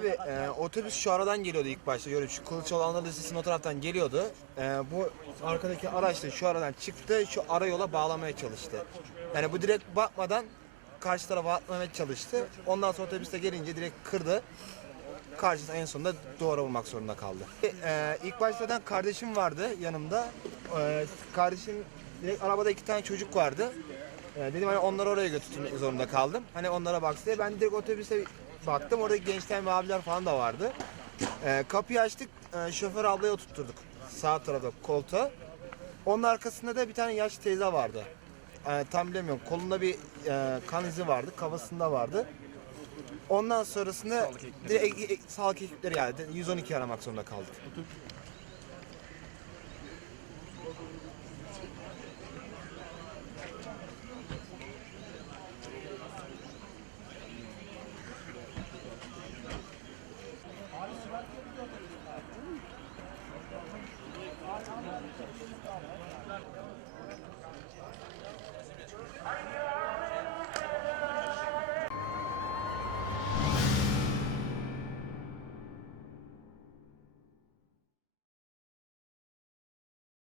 Abi e, otobüs şu aradan geliyordu ilk başta. Görün şu Kılıçoğlu Anadolu Lisesi'nin o taraftan geliyordu. E, bu arkadaki araç da şu aradan çıktı. Şu ara yola bağlamaya çalıştı. Yani bu direkt bakmadan karşı tarafa atmamaya çalıştı. Ondan sonra otobüste gelince direkt kırdı. Karşısında en sonunda duvara vurmak zorunda kaldı. E, ilk baştadan kardeşim vardı yanımda. E, kardeşim direkt arabada iki tane çocuk vardı. E, dedim hani onları oraya götürmek zorunda kaldım. Hani onlara baksın diye. Ben direkt otobüse baktım. Orada gençler ve abiler falan da vardı. E, kapıyı açtık. E, şoför ablaya oturtturduk. Sağ tarafta koltuğa. Onun arkasında da bir tane yaşlı teyze vardı. E, tam bilemiyorum. Kolunda bir e, kan izi vardı. Kafasında vardı. Ondan sonrasında direkt e- e- sağlık ekipleri geldi. 112 aramak zorunda kaldık.